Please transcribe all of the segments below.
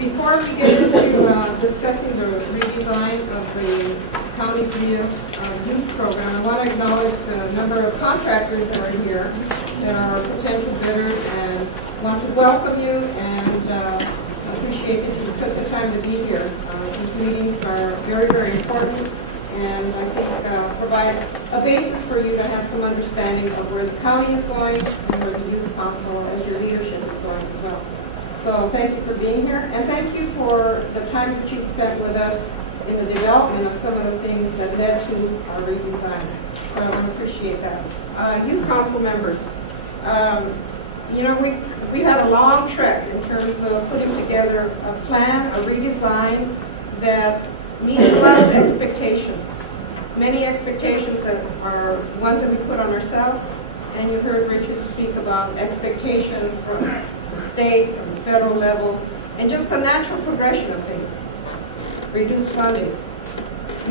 Before we get into discussing the redesign of the county's youth program, I want to acknowledge the number of contractors that are here that are potential bidders, and want to welcome you and appreciate that you took the time to be here. These meetings are very, very important, and I think provide a basis for you to have some understanding of where the county is going and where the youth council as your leadership is going as well. So thank you for being here, and thank you for the time that you spent with us in the development of some of the things that led to our redesign. So I want to appreciate that. Youth council members, you know, we had a long trek in terms of putting together a plan, a redesign that meets a lot of expectations. Many expectations that are ones that we put on ourselves, and you heard Richard speak about expectations from the state, from the federal level, and just a natural progression of things. Reduce funding.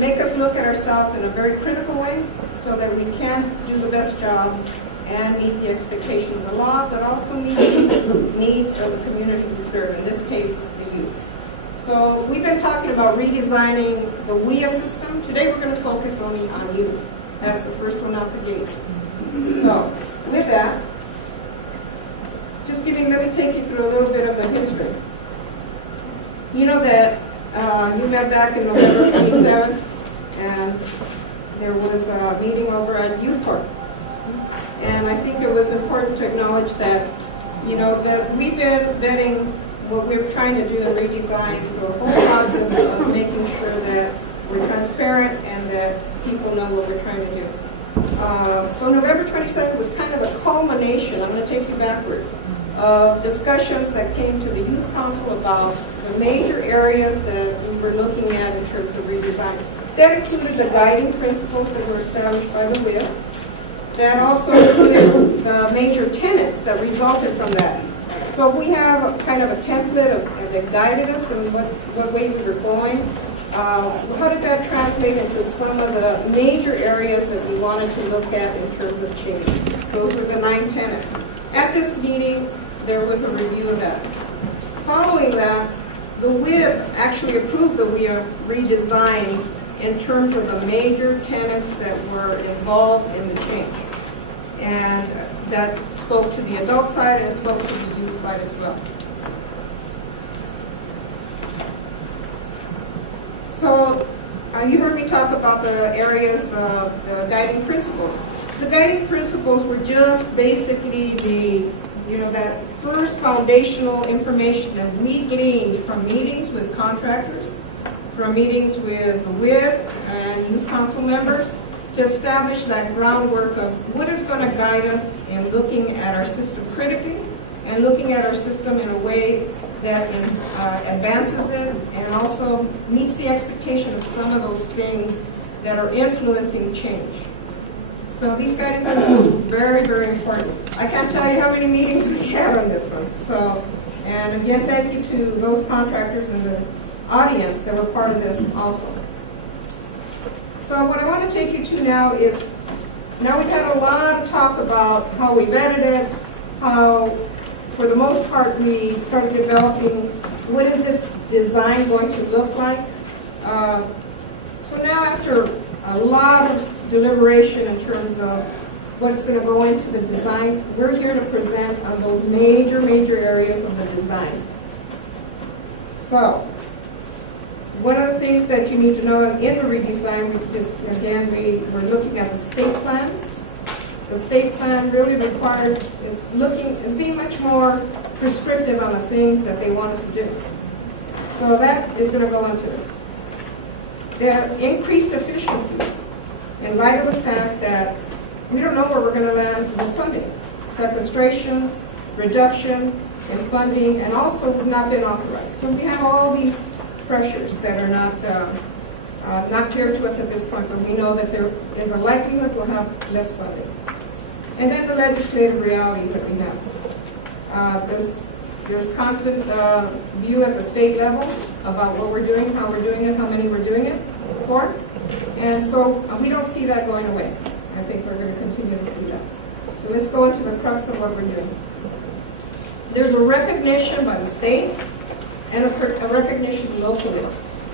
Make us look at ourselves in a very critical way so that we can do the best job and meet the expectation of the law, but also meet the needs of the community we serve, in this case, the youth. So we've been talking about redesigning the WIA system. Today we're going to focus only on youth. That's the first one out the gate. So with that, let me take you through a little bit of the history. You know that you met back in November 27th, and there was a meeting over at Youth Court. And I think it was important to acknowledge that, you know, that we've been vetting what we're trying to do in redesign through a whole process of making sure that we're transparent and that people know what we're trying to do. So November 27th was kind of a culmination, I'm going to take you backwards, of discussions that came to the Youth Council about the major areas that we were looking at in terms of redesign. That included the guiding principles that were established by the WIA. That also included the major tenets that resulted from that. So we have a kind of a template that guided us in what way we were going. How did that translate into some of the major areas that we wanted to look at in terms of change? Those were the 9 tenets. At this meeting, there was a review of that. Following that, the WIA actually approved the WIA redesign in terms of the major tenets that were involved in the change. And that spoke to the adult side and spoke to the youth side as well. So you heard me talk about the areas of the guiding principles. The guiding principles were just basically the, you know, that first foundational information that we gleaned from meetings with contractors, from meetings with the WIA and youth council members, to establish that groundwork of what is going to guide us in looking at our system critically and looking at our system in a way that advances it and also meets the expectation of some of those things that are influencing change. So these guiding principles are very, very important. I can't tell you how many meetings we had on this one. So, and again, thank you to those contractors and the audience that were part of this also. So what I want to take you to now is, now we've had a lot of talk about how we vetted it, how for the most part we started developing what is this design going to look like. So now after a lot of deliberation in terms of what's going to go into the design, we're here to present on those major areas of the design. So one of the things that you need to know in the redesign, we're looking at the state plan. The state plan really is being much more prescriptive on the things that they want us to do. So that is going to go into this. They have increased efficiencies in light of the fact that we don't know where we're going to land with funding. Sequestration, reduction in funding, and also have not been authorized. So we have all these pressures that are not clear to us at this point, but we know that there is a likelihood we'll have less funding. And then the legislative realities that we have. There's constant view at the state level about what we're doing, how we're doing it, how many we're doing it for. And so we don't see that going away. I think we're going to continue to see that. So let's go into the crux of what we're doing. There's a recognition by the state and a recognition locally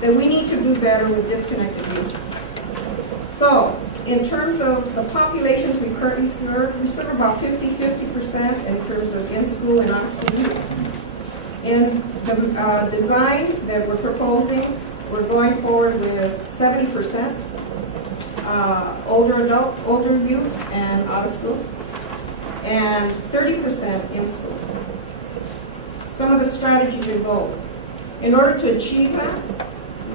that we need to do better with disconnected youth. So, in terms of the populations we currently serve, we serve about 50% in terms of in-school and out-school youth. In the design that we're proposing, we're going forward with 70% older youth and out of school, and 30% in school. Some of the strategies and goals. In order to achieve that,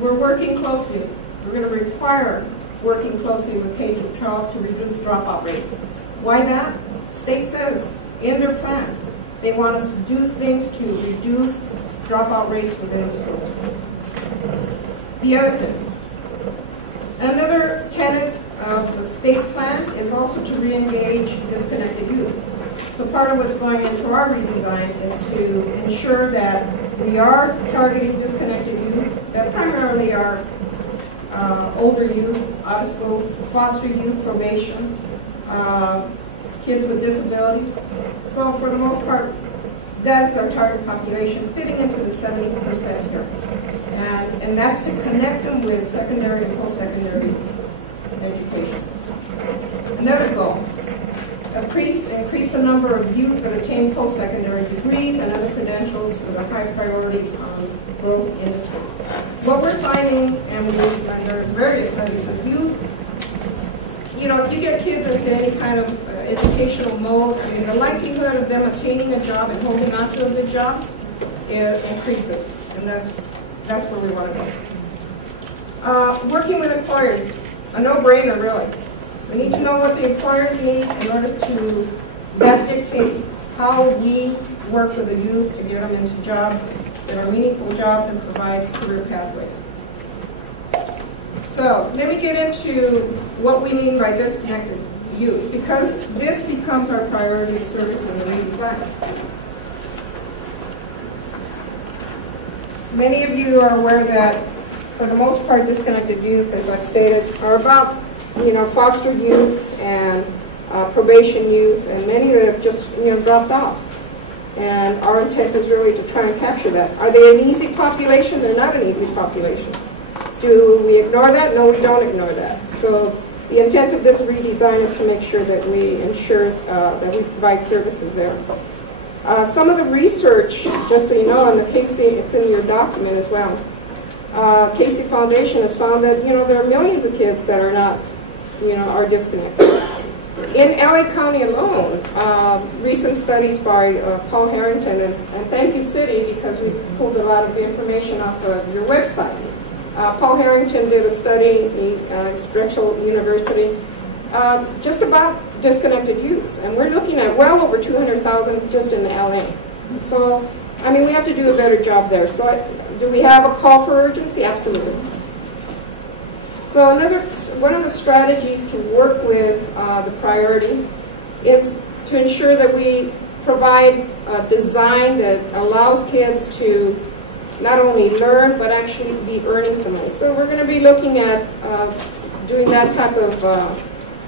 we're working closely. We're going to require working closely with K-12 to reduce dropout rates. Why that? State says in their plan they want us to do things to reduce dropout rates within the school. The other thing, another tenet of the state plan is also to re-engage disconnected youth. So part of what's going into our redesign is to ensure that we are targeting disconnected youth that primarily are older youth, out of school, foster youth, probation, kids with disabilities. So for the most part, that is our target population, fitting into the 70% here. And that's to connect them with secondary and post-secondary education. Another goal, increase the number of youth that attain post-secondary degrees and other credentials with a high priority on growth industry. What we're finding, and we've done various studies, if you get kids into any kind of educational mode, I mean, the likelihood of them attaining a job and holding on to a good job increases, and that's where we want to go. Working with employers, a no-brainer really. We need to know what the employers need in order to, that dictates how we work with the youth to get them into jobs that are meaningful jobs and provide career pathways. So let me get into what we mean by disconnected youth, because this becomes our priority of service in the redesign. Many of you are aware that, for the most part, disconnected youth, as I've stated, are about foster youth and probation youth, and many that have just dropped off. And our intent is really to try and capture that. Are they an easy population? They're not an easy population. Do we ignore that? No, we don't ignore that. So the intent of this redesign is to make sure that we ensure that we provide services there. Some of the research, just so you know, on the Casey, it's in your document as well. Casey Foundation has found that there are millions of kids that are not, are disconnected. In LA County alone, recent studies by Paul Harrington, and thank you City, because we pulled a lot of the information off of your website. Paul Harrington did a study at Drexel University just about disconnected youth, and we're looking at well over 200,000 just in LA. So, I mean, we have to do a better job there. So, do we have a call for urgency? Absolutely. So one of the strategies to work with the priority is to ensure that we provide a design that allows kids to not only learn, but actually be earning some money. So we're going to be looking at doing that type of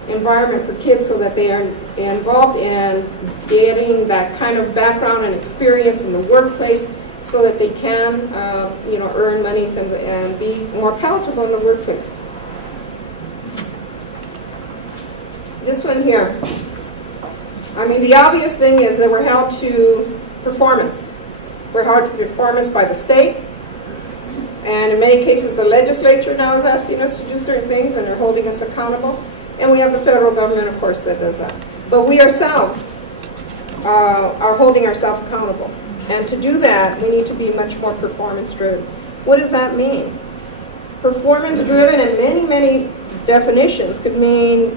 environment for kids so that they are involved in getting that kind of background and experience in the workplace so that they can earn money and be more palatable in the workplace. This one here. I mean, the obvious thing is that we're held to performance. We're held to performance by the state, and in many cases the legislature now is asking us to do certain things and they're holding us accountable. And we have the federal government, of course, that does that. But we ourselves are holding ourselves accountable. And to do that, we need to be much more performance-driven. What does that mean? Performance-driven in many, many definitions could mean,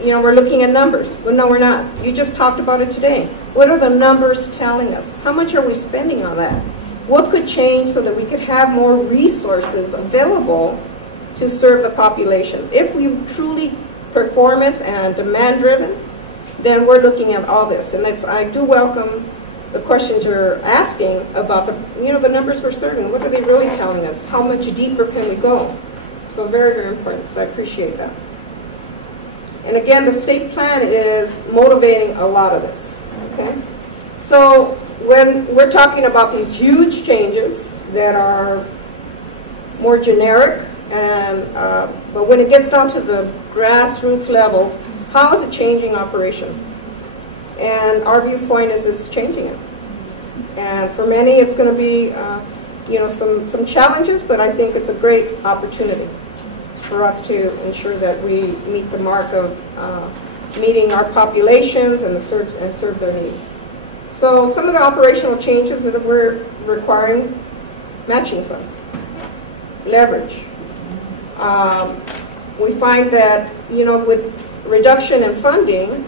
we're looking at numbers. Well, no, we're not. You just talked about it today. What are the numbers telling us? How much are we spending on that? What could change so that we could have more resources available to serve the populations? If we truly performance and demand-driven, then we're looking at all this. And I do welcome the questions you're asking about the numbers we're serving. What are they really telling us? How much deeper can we go? So very, very important. So I appreciate that. And again, the state plan is motivating a lot of this. Okay. So when we're talking about these huge changes that are more generic, and but when it gets down to the grassroots level, how is it changing operations? And our viewpoint is it's changing it. And for many, it's going to be some challenges, but I think it's a great opportunity for us to ensure that we meet the mark of meeting our populations and serve their needs. So some of the operational changes that we're requiring: matching funds, leverage. We find that with reduction in funding,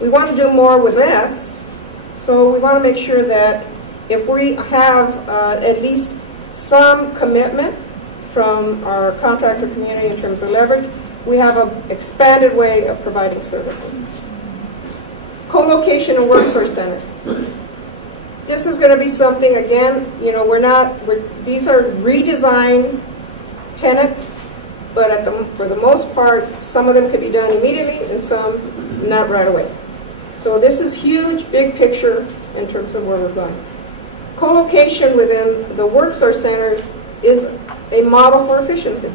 we want to do more with less. So we want to make sure that if we have at least some commitment from our contractor community in terms of leverage, we have an expanded way of providing services. Co-location and workforce centers. This is going to be something, again, these are redesigned tenants, but for the most part, some of them could be done immediately and some not right away. So this is huge, big picture in terms of where we're going. Co-location within the workforce centers is a model for efficiency.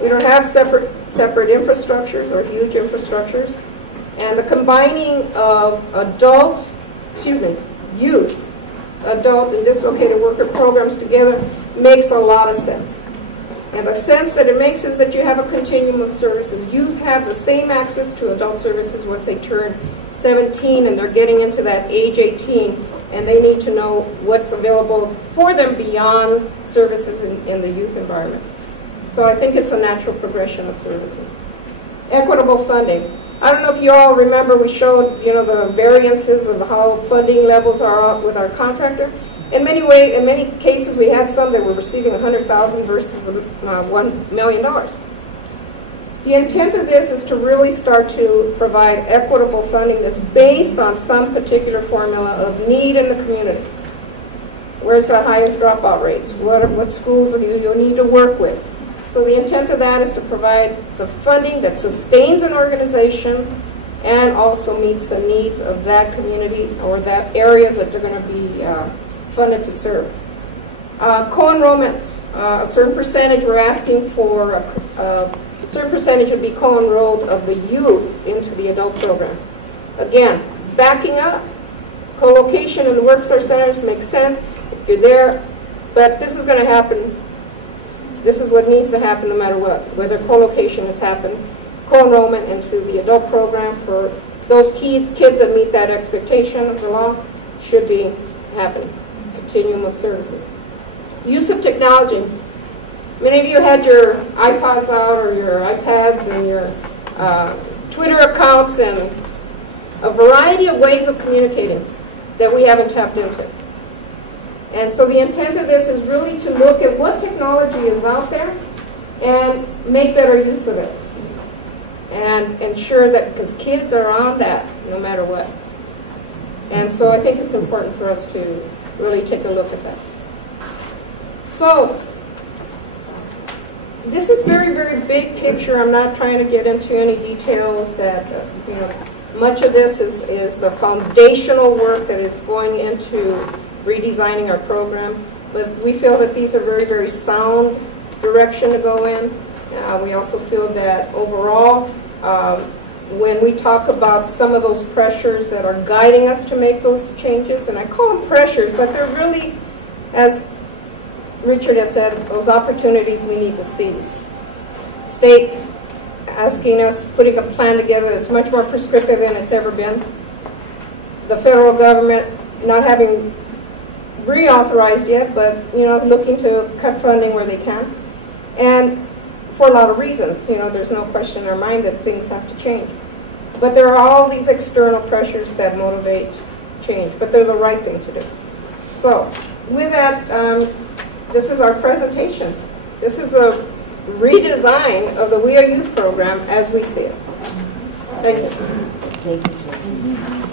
We don't have separate infrastructures or huge infrastructures. And the combining of youth, adult and dislocated worker programs together makes a lot of sense. And the sense that it makes is that you have a continuum of services. Youth have the same access to adult services once they turn 17 and they're getting into that age 18, and they need to know what's available for them beyond services in the youth environment. So I think it's a natural progression of services. Equitable funding. I don't know if you all remember, we showed the variances of how funding levels are with our contractor. In many cases, we had some that were receiving $100,000 versus $1 million. The intent of this is to really start to provide equitable funding that's based on some particular formula of need in the community. Where's the highest dropout rates? What schools do you need to work with? So the intent of that is to provide the funding that sustains an organization and also meets the needs of that community or that areas that they're going to be funded to serve. Co-enrollment, a certain percentage, we're asking for a certain percentage would be co-enrolled of the youth into the adult program. Again, backing up, co-location in the workforce centers makes sense if you're there, but this is going to happen. This is what needs to happen no matter what, whether co-location has happened, co-enrollment into the adult program for those kids that meet that expectation of the law should be happening. Continuum of services. Use of technology. Many of you had your iPods out or your iPads and your Twitter accounts and a variety of ways of communicating that we haven't tapped into. And so the intent of this is really to look at what technology is out there and make better use of it. And ensure that, because kids are on that no matter what. And so I think it's important for us to really take a look at that. So this is very, very big picture. I'm not trying to get into any details that, much of this is the foundational work that is going into redesigning our program. But we feel that these are very, very sound direction to go in. We also feel that overall, when we talk about some of those pressures that are guiding us to make those changes, and I call them pressures, but they're really, as Richard has said, those opportunities we need to seize. State asking us, putting a plan together that's much more prescriptive than it's ever been. The federal government not having reauthorized yet, but looking to cut funding where they can. And for a lot of reasons, there's no question in our mind that things have to change. But there are all these external pressures that motivate change, but they're the right thing to do. So, with that, this is our presentation. This is a redesign of the We Are Youth program as we see it. Thank you. Thank you, Jesse.